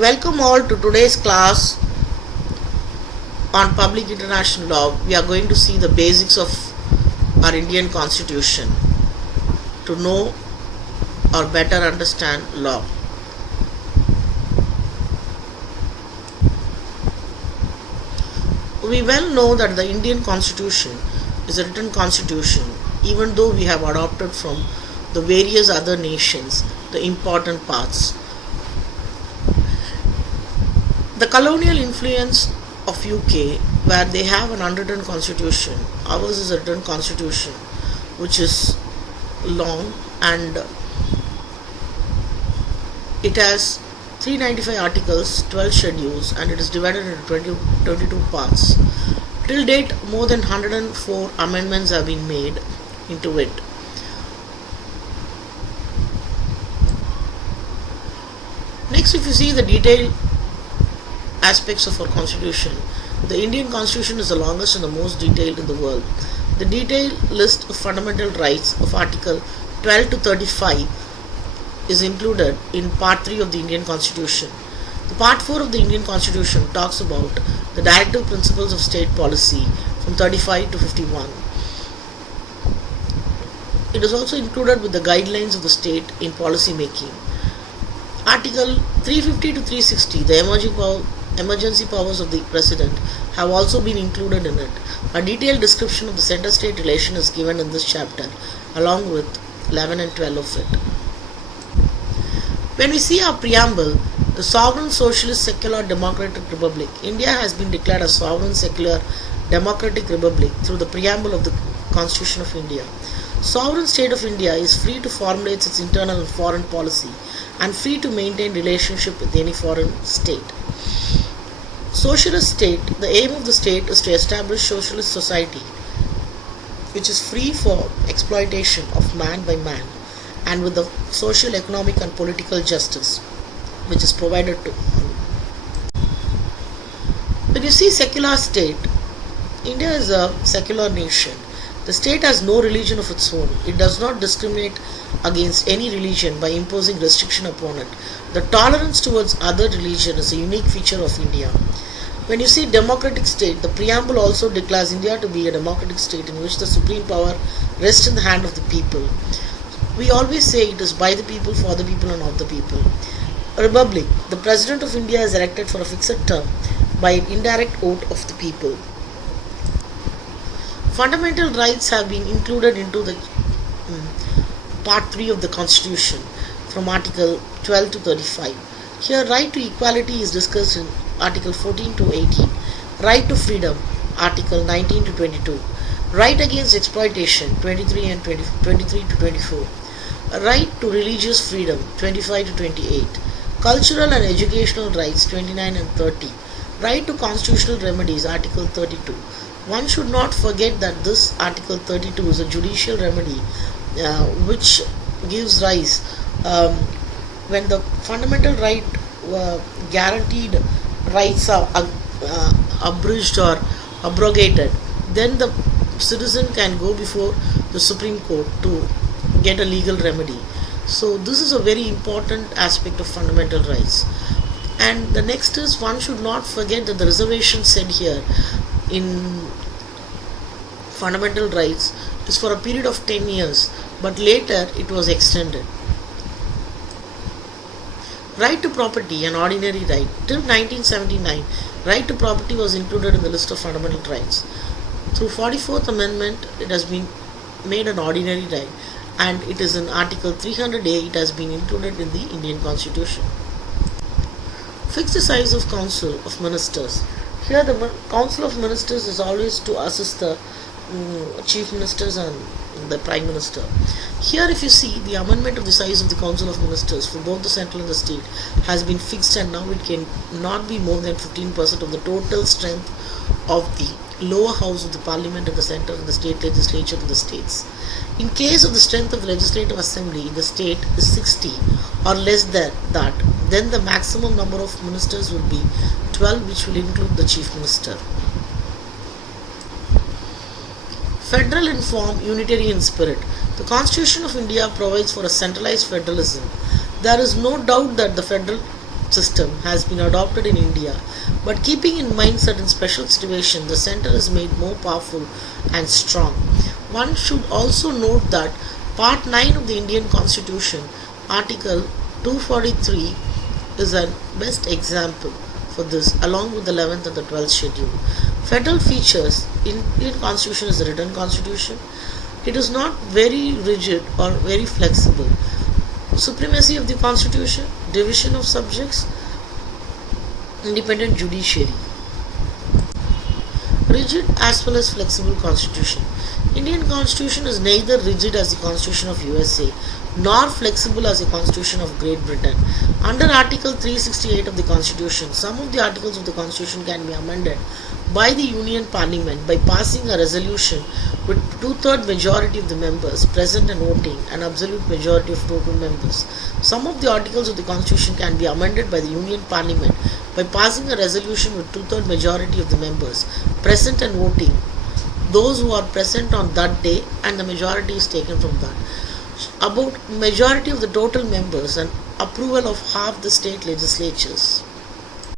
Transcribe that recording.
Welcome all to today's class on public international law. We are going to see the basics of our Indian Constitution to know or better understand law. We well know that the Indian Constitution is a written constitution, even though we have adopted from the various other nations the important parts. The colonial influence of UK, where they have an unwritten constitution, ours is a written constitution which is long and it has 395 articles, 12 schedules, and it is divided into 22 parts. Till date, more than 104 amendments have been made into it. Next, if you see the detailed aspects of our constitution, the Indian Constitution is the longest and the most detailed in the world. The detailed list of fundamental rights of Article 12 to 35 is included in Part 3 of the Indian Constitution. The Part 4 of the Indian Constitution talks about the directive principles of state policy from 35 to 51. It is also included with the guidelines of the state in policy making. Article 350 to 360, the emergency powers of the President, have also been included in it. A detailed description of the center-state relation is given in this chapter, along with 11 and 12 of it. When we see our preamble, the sovereign socialist secular democratic republic, India has been declared a sovereign secular democratic republic through the preamble of the Constitution of India. Sovereign state of India is free to formulate its internal and foreign policy and free to maintain relationship with any foreign state. Socialist state, the aim of the state is to establish socialist society which is free for exploitation of man by man and with the social, economic and political justice which is provided to all. When you see secular state, India is a secular nation. The state has no religion of its own. It does not discriminate against any religion by imposing restriction upon it. The tolerance towards other religion is a unique feature of India. When you see democratic state, the preamble also declares India to be a democratic state in which the supreme power rests in the hand of the people. We always say it is by the people, for the people and of the people. A republic, the President of India is elected for a fixed term by an indirect vote of the people. Fundamental rights have been included into the Part 3 of the Constitution from Article 12 to 35. Here, right to equality is discussed in Article 14 to 18. Right to freedom, Article 19 to 22. Right against exploitation, 23 to 24. Right to religious freedom, 25 to 28. Cultural and educational rights, 29 and 30. Right to constitutional remedies, Article 32. One should not forget that this Article 32 is a judicial remedy which gives rise when the fundamental right guaranteed rights are abridged or abrogated, then the citizen can go before the Supreme Court to get a legal remedy. So this is a very important aspect of fundamental rights. And the next is, one should not forget that the reservation said here in fundamental rights is for a period of 10 years, but later it was extended. Right to property, an ordinary right. Till 1979, right to property was included in the list of fundamental rights. Through 44th Amendment, it has been made an ordinary right, and it is in Article 300A, it has been included in the Indian Constitution. Fix the size of Council of Ministers. Here the Council of Ministers is always to assist the Chief Ministers and the Prime Minister. Here if you see, the amendment of the size of the Council of Ministers for both the central and the state has been fixed, and now it can not be more than 15% of the total strength of the lower house of the parliament in the center and the state legislature in the states. In case of the strength of the legislative assembly in the state is 60 or less than that, then the maximum number of ministers will be 12, which will include the chief minister. Federal in form, unitary in spirit. The Constitution of India provides for a centralized federalism. There is no doubt that the federal system has been adopted in India, but keeping in mind certain special situations, the center is made more powerful and strong. One should also note that Part 9 of the Indian Constitution, Article 243, is a best example for this, along with the 11th and the 12th schedule. Federal features in Indian Constitution is the written Constitution. It is not very rigid or very flexible. Supremacy of the Constitution, division of subjects, independent judiciary. Rigid as well as flexible Constitution. Indian Constitution is neither rigid as the Constitution of USA nor flexible as the Constitution of Great Britain. Under Article 368 of the Constitution, some of the articles of the Constitution can be amended by the Union Parliament by passing a resolution with two-thirds majority of the members present and voting, an absolute majority of total members. Some of the articles of the Constitution can be amended by the Union Parliament by passing a resolution with two-thirds majority of the members present and voting, those who are present on that day, and the majority is taken from that. About majority of the total members and approval of half the state legislatures.